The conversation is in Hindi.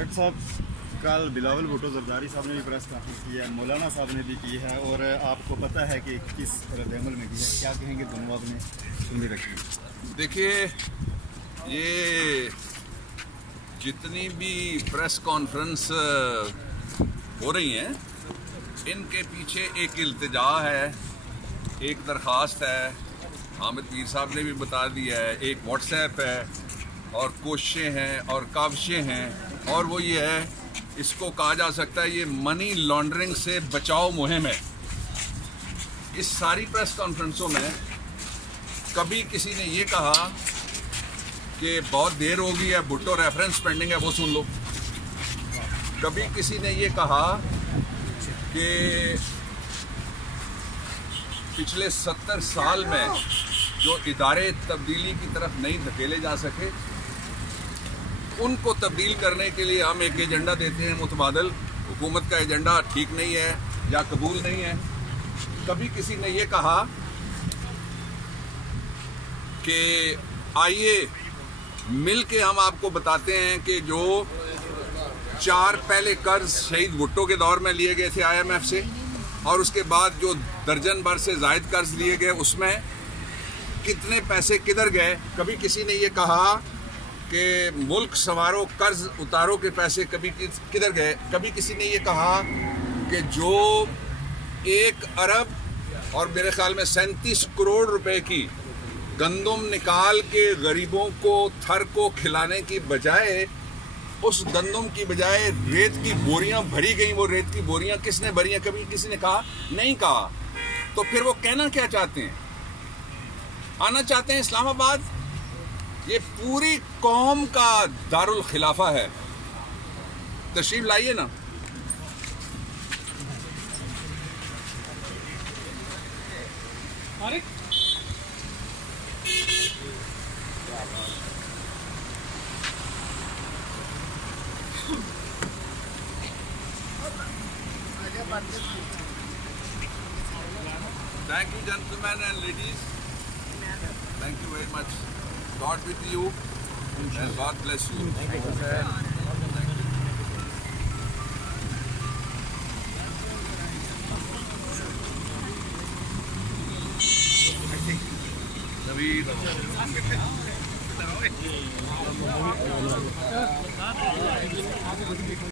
डॉक्टर साहब, कल बिलावल भुट्टो जरदारी साहब ने भी प्रेस कॉन्फ्रेंस की है, मौलाना साहब ने भी की है और आपको पता है कि किस रद्द-ए-अमल में की है, क्या कहेंगे दोनों बात में सुनी रखिए। देखिए, ये जितनी भी प्रेस कॉन्फ्रेंस हो रही हैं, इनके पीछे एक इल्तिजा है, एक दरख्वास्त है, हामिद पीर साहब ने भी बता दिया है, एक व्हाट्सएप है और कोशिशें हैं और काविशें हैं, और वो ये है, इसको कहा जा सकता है ये मनी लॉन्ड्रिंग से बचाव मुहिम है। इस सारी प्रेस कॉन्फ्रेंसों में कभी किसी ने ये कहा कि बहुत देर हो गई है, भुट्टो रेफरेंस पेंडिंग है, वो सुन लो। कभी किसी ने ये कहा कि पिछले 70 साल में जो इदारे तब्दीली की तरफ नहीं धकेले जा सके, उनको तब्दील करने के लिए हम एक एजेंडा देते हैं मुतबादल। हुकूमत का एजेंडा ठीक नहीं है या कबूल नहीं है। कभी किसी ने ये कहा कि आइए मिल के हम आपको बताते हैं कि जो 4 पहले कर्ज शहीद भुट्टो के दौर में लिए गए थे IMF से, और उसके बाद जो दर्जन भर से जायद कर्ज लिए गए, उसमें कितने पैसे किधर गए। कभी किसी ने ये कहा कि मुल्क संवारो कर्ज उतारो के पैसे कभी किधर गए। कभी किसी ने ये कहा कि जो 1 अरब और मेरे ख्याल में 37 करोड़ रुपए की गंदम निकाल के गरीबों को थर को खिलाने की बजाय, उस गंदम की बजाय रेत की बोरियां भरी गई। वो रेत की बोरियां किसने भरी हैं? कभी किसी ने कहा? नहीं कहा। तो फिर वो कहना क्या चाहते हैं? आना चाहते हैं इस्लामाबाद। ये पूरी कौम का दारुल खिलाफा है। तशरीफ लाइए ना। Thank you, gentlemen and ladies. Thank you very much. God with you and God bless you. Thank you, sir. Thank you.